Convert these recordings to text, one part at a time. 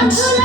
Yeah.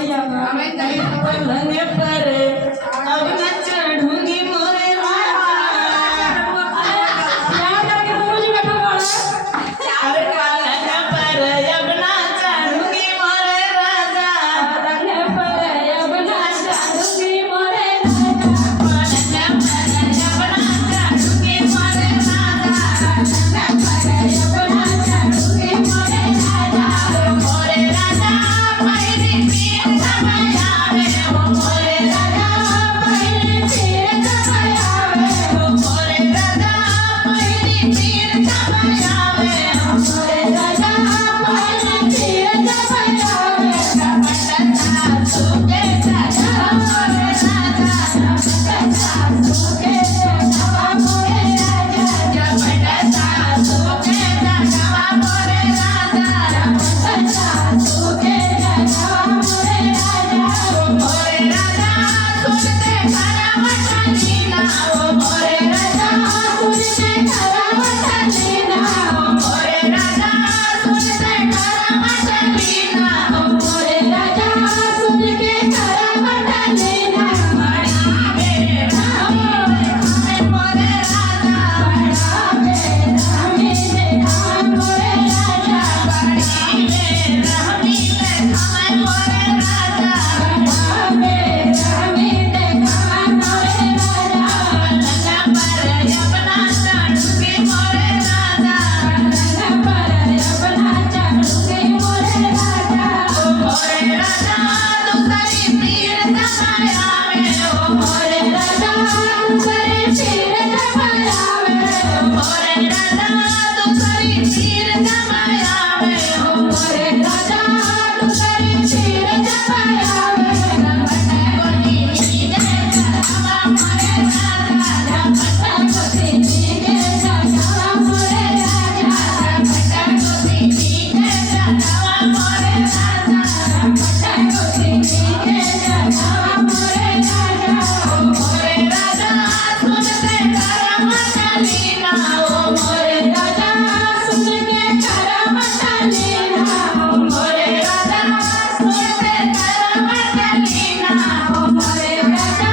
पलंग पर अब न चढ़ूंगी मोरे अरे पलंग पर अब न चढ़ूंगी मोरे राजा पलंग पर अब न चढ़ूंगी मोरे राजा पलंग पर अब न चढ़ूंगी मोरे राजा पलंग पर अब न चढ़ूंगी मोरे राजा मोरे राजा मेरी पीर समायावे वो मोरे राजा मेरी पीर समायावे वो मोरे राजा मेरी पीर समायावे वो मोरे राजा मेरी पीर समायावे रमणता सुखे राजा मोरे राजा रमणता सुखे राजा मोरे राजा रमणता सुखे राजा मोरे राजा रमणता सुखे राजा मोरे राजा ओ मोरे राजा सुनते खरावट लीना ओ मोरे राजा सुनते खरावट लीना ओ मोरे राजा सुनते खरावट लीना ओ मोरे राजा सुनते खरावट लीना मड़ी मेरे रामी देखा मोरे राजा बड़ा मेरा रामी देखा मोरे राजा बड़ी मेरे रामी देखा मोरे राजा बड़ा मेरा रामी देखा मोरे राजा पलंग पर अपना चढ़ूंगी मोरे राजा पलंग पर अपना चढ़ूंगी मोरे राजा ओ मोरे राजा दूसरी पीर समायावे ओ मोरे राजा दूसरी पीर समायावे ओ मोरे राजा दूसरी पीर समायावे ओ मोरे राजा दूसरी पीर समायावे रमण कोटी नीने चढ़ावा मोरे राजा रमण कोटी नीने चढ़ावा मोरे राजा रमण कोटी नीने चढ़ावा मोरे राजा रमण कोटी नीने चढ़ावा मोरे राजा ओ मोरे राजा सुनते खरावट लीना ओ मोरे राजा सुनते खरावट लीना ओ मोरे राजा सुनते खरावट लीना ओ मोरे राजा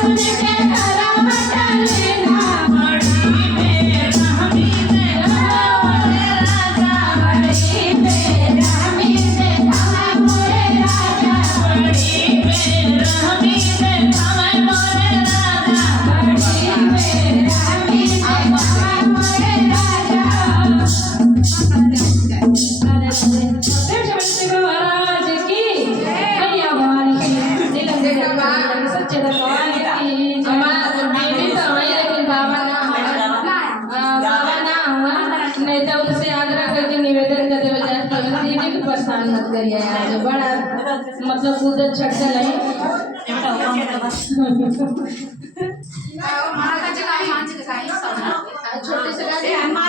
सुनते खरावट लीना मड़ी मेरे रामी देखा मोरे राजा मड़ी मेरे रामी देखा मोरे राजा मड़ी मेरे रामी देखा मोरे राजा मड़ी मेरे रामी देखा मोरे राजा महाराज की भैया भवानी की नीलम भगवान सच्चे भगवान की हमारा देवी तो हमारी लेकिन बाबा ना हुआ नहीं तो उनसे आग्रह करके निवेदन करते बजाय देवी को परेशान मत करिए यार जो बड़ा मतलब कूदत छटकल है छोटे से